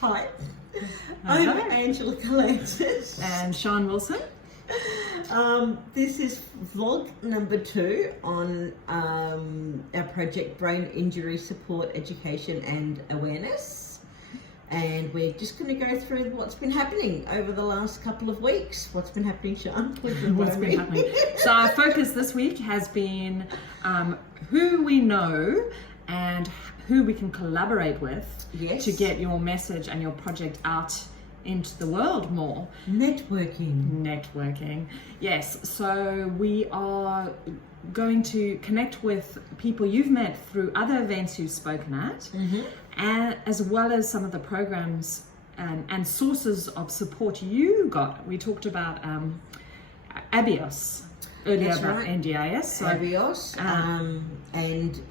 Hi, I'm Angela Galantis. And Sean Wilson. This is vlog number 2 on our project Brain Injury Support Education and Awareness. And we're just going to go through what's been happening over the last couple of weeks. What's been happening, Sean? What's been happening? So our focus this week has been who we know and who we can collaborate with to get your message and your project out into the world more. Networking. Yes. So we are going to connect with people you've met through other events you've spoken at, and as well as some of the programs and sources of support you got. We talked about ABIOS earlier. That's about right. NDIS. So, ABIOS, and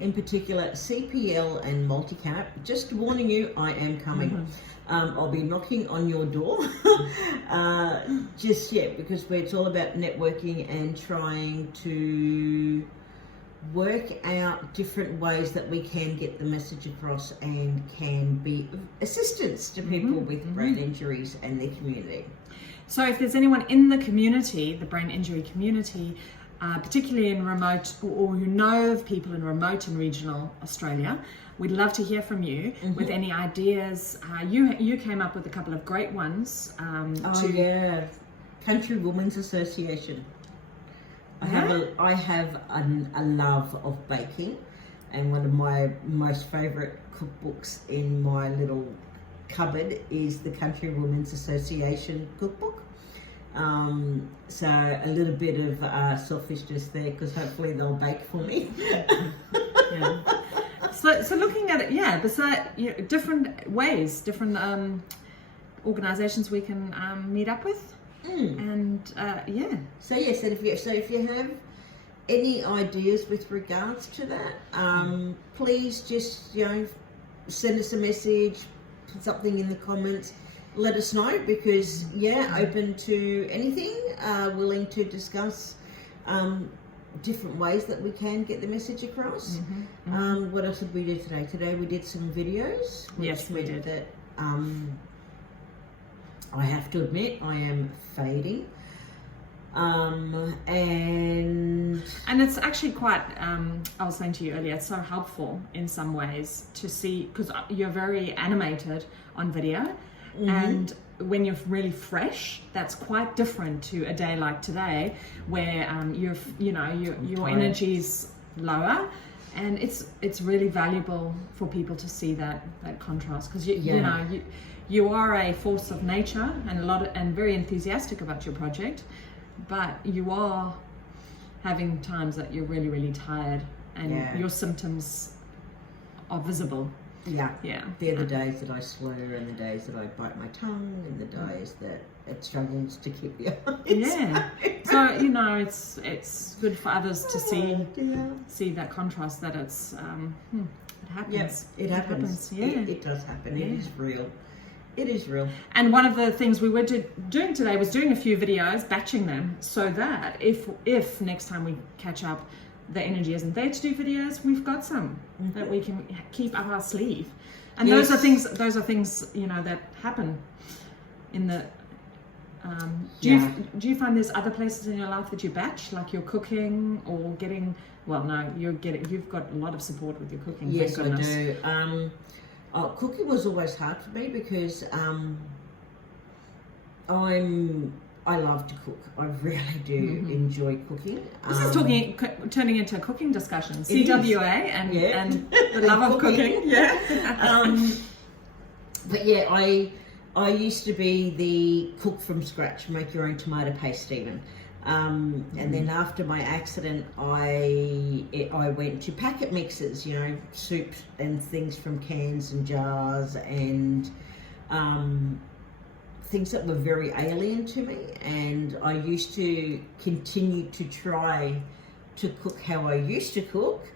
in particular CPL and Multicap. Just warning you, I am coming. I'll be knocking on your door just yet, because it's all about networking and trying to work out different ways that we can get the message across and can be of assistance to people with brain injuries and their community. So if there's anyone in the community, the brain injury community, particularly in remote, or who know of people in remote and regional Australia, we'd love to hear from you with any ideas. You came up with a couple of great ones. Country Women's Association. I have a love of baking, and one of my most favourite cookbooks in my little cupboard is the Country Women's Association cookbook. So a little bit of selfishness there, because hopefully they'll bake for me. So looking at it, beside different ways, different organisations we can meet up with, and So yes, and if you have any ideas with regards to that, please just send us a message, put something in the comments. Let us know, because open to anything, willing to discuss different ways that we can get the message across. What else did we do today? Today we did some videos. Yes, we did. That I have to admit, I am fading. And it's actually quite, I was saying to you earlier, it's so helpful in some ways to see, because you're very animated on video. And when you're really fresh, that's quite different to a day like today, where your energy's lower, and it's really valuable for people to see that contrast, because you are a force of nature and very enthusiastic about your project, but you are having times that you're really, really tired, and your symptoms are visible. They're the days that I slur, and the days that I bite my tongue, and the days that it struggles to keep the eyes. So it's good for others to see that contrast, that it's it happens. It happens. It does happen. It is real. It is real. And one of the things we were doing today was doing a few videos, batching them, so that if next time we catch up, the energy isn't there to do videos, we've got some that we can keep up our sleeve. And those are things that happen in the do you find there's other places in your life that you batch, like you're cooking or getting, you've got a lot of support with your cooking? Yes, I do. Cooking was always hard for me, because I love to cook. I really do enjoy cooking. This is turning into a cooking discussion. CWA and the love of cooking. But I used to be the cook from scratch, make your own tomato paste even. And then after my accident, I went to packet mixes, soups and things from cans and jars, and things that were very alien to me, and I used to continue to try to cook how I used to cook,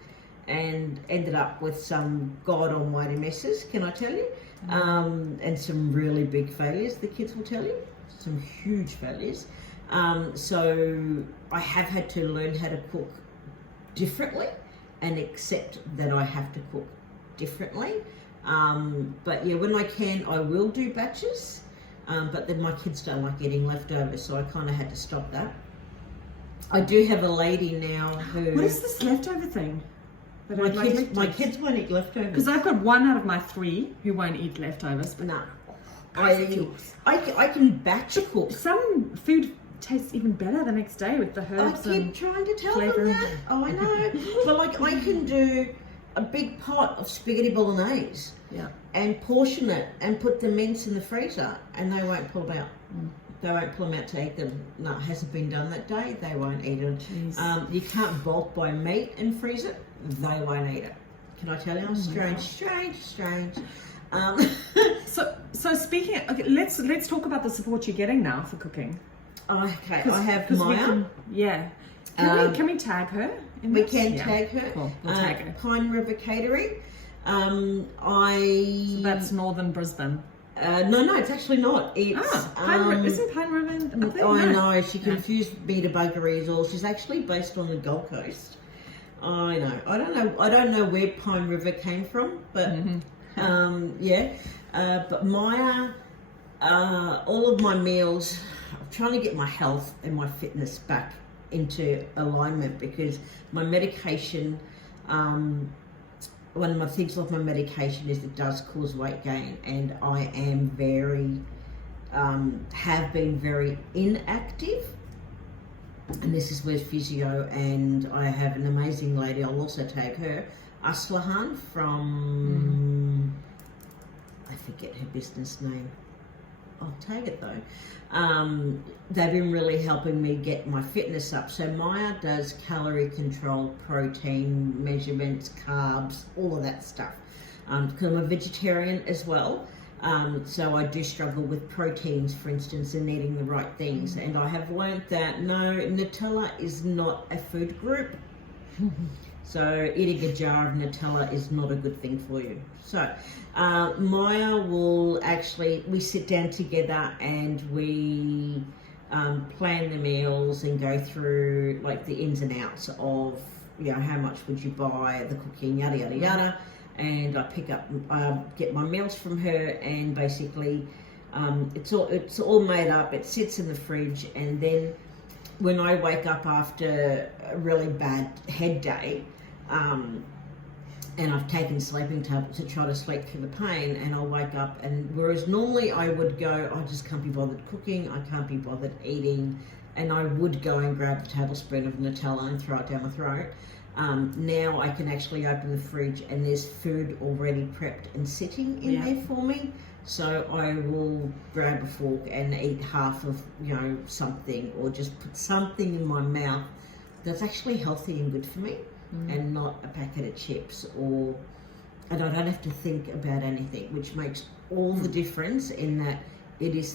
and ended up with some god almighty messes, can I tell you, and some really big failures, the kids will tell you, some huge failures. So I have had to learn how to cook differently and accept that I have to cook differently. But yeah, when I can, I will do batches. But then my kids don't like eating leftovers, so I kind of had to stop that. I do have a lady now who... What is this leftover thing? My kids won't eat leftovers. Because I've got 1 out of my 3 who won't eat leftovers. But No. I can batch cook. some food tastes even better the next day with the I herbs keep and trying to tell flavour. them that. Oh, I know. But like, I can do a big pot of spaghetti bolognese yeah. and portion it and put the mince in the freezer, and they won't pull them out. They won't pull them out to eat them. No, it hasn't been done that day. They won't eat it. Jeez. You can't bulk buy meat and freeze it. They won't eat it. Can I tell you? Strange. So speaking, okay, let's talk about the support you're getting now for cooking. Okay, I have 'Cause Maya. Can we tag her? In We this? can Yeah. tag her. Cool. We'll tag her. Pine River Catering. That's northern Brisbane. No, it's actually not. It's Isn't Pine River in the thing? I No. know, she confused me to buggeries all. She's actually based on the Gold Coast. I know. I don't know where Pine River came from, but but Maya, all of my meals, I'm trying to get my health and my fitness back into alignment because my medication, one of my things with my medication is it does cause weight gain, and I am have been very inactive. And this is with physio, and I have an amazing lady, I'll also tag her, Aslahan from, I forget her business name. I'll tag it though. They've been really helping me get my fitness up. So Maya does calorie control, protein measurements, carbs, all of that stuff. Because I'm a vegetarian as well. So I do struggle with proteins, for instance, and eating the right things. And I have learned that no, Nutella is not a food group. So eating a jar of Nutella is not a good thing for you. So Maya will actually, we sit down together and we plan the meals and go through like the ins and outs of, you know, how much would you buy, the cooking, yada, yada, yada. And I get my meals from her, and basically it's all made up. It sits in the fridge, and then when I wake up after a really bad head day, and I've taken sleeping tablets to try to sleep through the pain, and I'll wake up, and whereas normally I would go, I just can't be bothered cooking, I can't be bothered eating, and I would go and grab a tablespoon of Nutella and throw it down my throat. Now I can actually open the fridge and there's food already prepped and sitting in there for me. So I will grab a fork and eat half of, you know, something, or just put something in my mouth that's actually healthy and good for me, and not a packet of chips, and I don't have to think about anything, which makes all the difference in that it is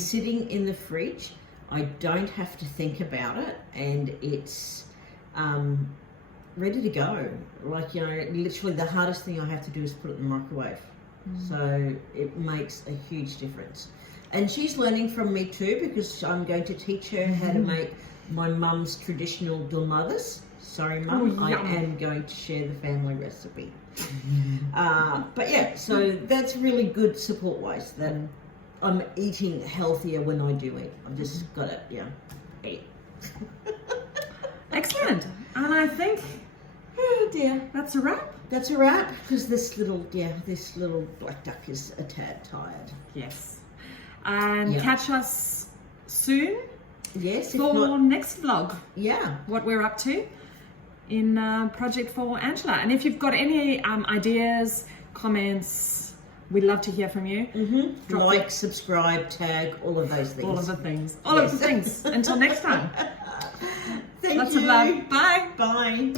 sitting in the fridge. I don't have to think about it, and it's ready to go. Like, you know, literally the hardest thing I have to do is put it in the microwave. So it makes a huge difference. And she's learning from me too, because I'm going to teach her how to make my mum's traditional dolmadas. Sorry, Mum, I am going to share the family recipe. But yeah, so that's really good support-wise, that I'm eating healthier when I do eat. I've just got to, eat. Excellent. And I think, Oh dear, that's a wrap. that's a wrap, because this little black duck is a tad tired. Yes. And Yeah. catch us soon Yes, if for not, next vlog, yeah. what we're up to in Project for Angela. And if you've got any ideas, comments, we'd love to hear from you. Drop Like, subscribe, tag, all of those things. all of the things. All of the things. Until next time. Thank Lots you. of love. Bye. Bye.